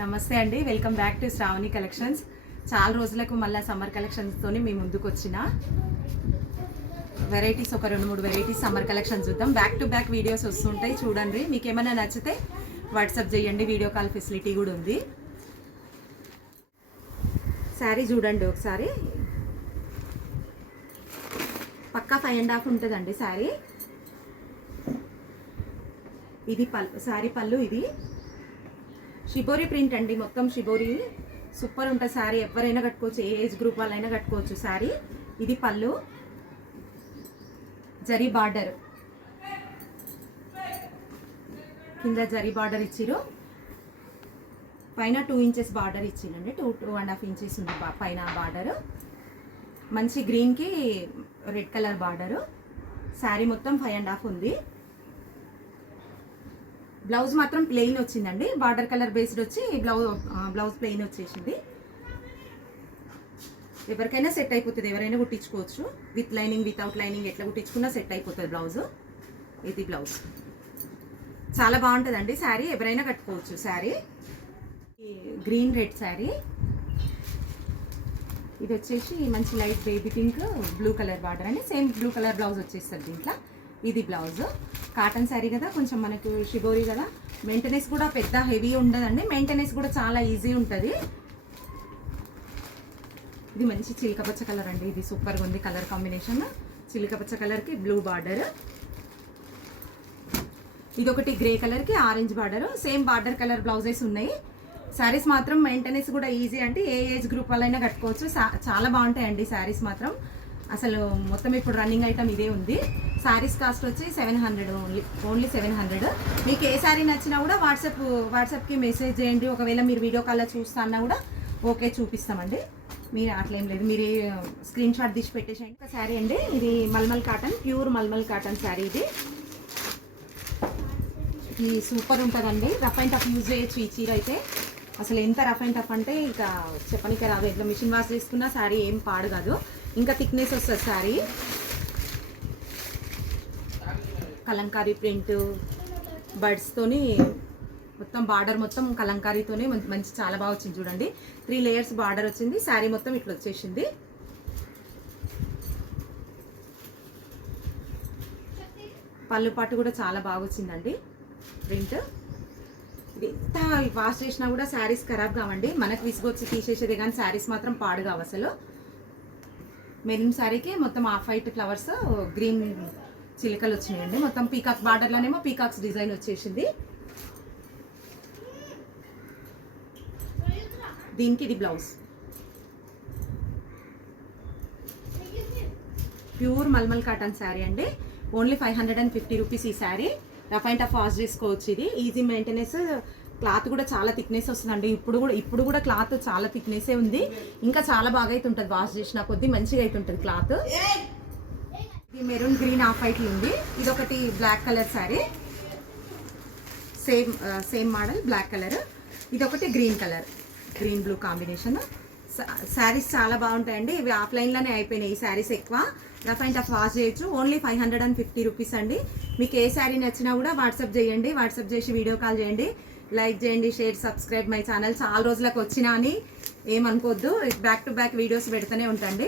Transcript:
నమస్తే అండి, welcome back to Shravani collections. చాలా రోజులకు మళ్ళీ సమ్మర్ కలెక్షన్స్తోని మేము ముందుకు వచ్చిన వెరైటీస్ ఒక 2-3 వెరైటీస్ సమ్మర్ కలెక్షన్స్ చూద్దాం. బ్యాక్ టు బ్యాక్ వీడియోస్ వస్తుంటాయి, చూడండి. మీకు ఏమైనా నచ్చితే వాట్సాప్ చేయండి, వీడియో కాల్ ఫెసిలిటీ కూడా ఉంది. శారీ చూడండి ఒకసారి, పక్కా 5.5 ఉంటుందండి శారీ. ఇది పళ్ళు, శారీ పళ్ళు. ఇది షిబోరి ప్రింట్ అండి, మొత్తం షిబోరి. సూపర్ ఉంటుంది శారీ, ఎవరైనా కట్టుకోవచ్చు, ఏ ఏజ్ గ్రూప్ వాళ్ళైనా కట్టుకోవచ్చు శారీ. ఇది పళ్ళు, జరీ బార్డర్, కింద జరీ బార్డర్ ఇచ్చిరు, పైన 2 ఇంచెస్ బార్డర్ ఇచ్చిందండి. 2.5 ఇంచెస్ ఉంది పైన బార్డరు. మంచి గ్రీన్కి రెడ్ కలర్ బార్డరు. శారీ మొత్తం 5.5 ఉంది. బ్లౌజ్ మాత్రం ప్లెయిన్ వచ్చిందండి, బార్డర్ కలర్ బేస్డ్ వచ్చి బ్లౌజ్ ప్లెయిన్ వచ్చేసింది. ఎవరికైనా సెట్ అయిపోతుంది, ఎవరైనా కుట్టించుకోవచ్చు. విత్ లైనింగ్ వితౌట్ లైనింగ్ ఎట్లా కుట్టించుకున్నా సెట్ అయిపోతుంది బ్లౌజ్. ఇది బ్లౌజ్ చాలా బాగుంటుందండి శారీ, ఎవరైనా కట్టుకోవచ్చు శారీ. Green red sari. ఇది వచ్చేసి మంచి light baby pink blue colour border అండి, సేమ్ బ్లూ కలర్ బ్లౌజ్ వచ్చేస్తుంది దీంట్లో. ఇది బ్లౌజ్. కాటన్ శారీ కదా, కొంచెం మనకు షిబోరి కదా, మెయింటెనెన్స్ కూడా పెద్ద హెవీ ఉండదండి, మెయింటెనెన్స్ కూడా చాలా ఈజీ ఉంటుంది. ఇది మంచి చిలకపచ్చ కలర్ అండి, ఇది సూపర్గా ఉంది కలర్ కాంబినేషన్. చిలకపచ్చ కలర్కి బ్లూ బార్డర్. ఇది ఒకటి గ్రే కలర్కి orange border. Same border colour blouses ఉన్నాయి. శారీస్ మాత్రం మెయింటెనెన్స్ కూడా ఈజీ అండి, ఏ ఏజ్ గ్రూప్ వాళ్ళైనా కట్టుకోవచ్చు. చాలా బాగుంటాయండి శారీస్ మాత్రం. అసలు మొత్తం ఇప్పుడు రన్నింగ్ ఐటమ్ ఇదే ఉంది. శారీస్ కాస్ట్ వచ్చి 700, ఓన్లీ 700. మీకు ఏ శారీ నచ్చినా కూడా వాట్సాప్కి మెసేజ్ చేయండి. ఒకవేళ మీరు వీడియో కాల్లో చూస్తా అన్నా కూడా ఓకే చూపిస్తామండి. మీరు అట్లేం లేదు, మీరు స్క్రీన్ షాట్ తీసి పెట్టేసేయండి. ఒక శారీ అండి, ఇది malmal cotton, pure malmal cotton sari. ఇది సూపర్ ఉంటుందండి, రఫ్ అండ్ టఫ్ యూజ్ చేయొచ్చు ఈ చీర అయితే. అసలు ఎంత రఫ్ అండ్ టఫ్ అంటే ఇక చెప్పనిక రాదు. ఇట్లా మిషన్ వాష్ చేసుకున్న శారీ ఏం పాడు కాదు, ఇంకా థిక్నెస్ వస్తుంది శారీ. కలంకారీ ప్రింట్ బర్డ్స్తోని మొత్తం బార్డర్ మొత్తం కలంకారీతోనే మంచి చాలా బాగా వచ్చింది చూడండి. 3 లేయర్స్ బార్డర్ వచ్చింది, శారీ మొత్తం ఇట్లా వచ్చేసింది. పళ్ళు పాటు కూడా చాలా బాగా వచ్చిందండి ప్రింట్. ఇది ఎంత వాష్ చేసినా కూడా శారీస్ ఖరాబ్ కావండి, మనకు విసుగొచ్చి తీసేసేది కానీ శారీస్ మాత్రం పాడు కావు అసలు. మెరూన్ శారీకి మొత్తం ఆఫ్ వైట్ ఫ్లవర్స్, గ్రీన్ చిలకలు వచ్చినాయండి. మొత్తం పీకాక్ బార్డర్లోనేమో పీకాక్స్ డిజైన్ వచ్చేసింది. దీనికి ఇది blouse. Pure malmal cotton sari అండి, ఓన్లీ 550 రూపీస్ ఈ sari. Rough and tough wash చేసుకోవచ్చు. ఇది ఈజీ మెయింటెనెన్స్, క్లాత్ కూడా చాలా థిక్నెస్ వస్తుందండి. ఇప్పుడు కూడా క్లాత్ చాలా థిక్నెస్సే ఉంది, ఇంకా చాలా బాగా అయితే ఉంటుంది. వాష్ చేసిన కొద్దీ మంచిగా అయితే ఉంటుంది క్లాత్. ఇది మెరూన్ గ్రీన్ ఆఫ్ వైట్ ఉంది. ఇది ఒకటి black colour sari, same model black colour. ఇది ఒకటి green colour, green blue combination. Saris చాలా బాగుంటాయండి. ఇవి ఆఫ్లైన్లోనే అయిపోయినాయి ఈ శారీస్. ఎక్కువ రఫ్ అండ్ టఫ్ వాష్ చేయొచ్చు. ఓన్లీ 550 రూపీస్ అండి. మీకు ఏ శారీ నచ్చినా కూడా వాట్సాప్ చేయండి, వాట్సాప్ చేసి వీడియో కాల్ చేయండి. లైక్ చేయండి, షేర్, సబ్స్క్రైబ్ మై ఛానల్. చాలా రోజులకు వచ్చినా అని ఏమనుకోవద్దు, బ్యాక్ టు బ్యాక్ వీడియోస్ పెడుతూనే ఉంటాండి.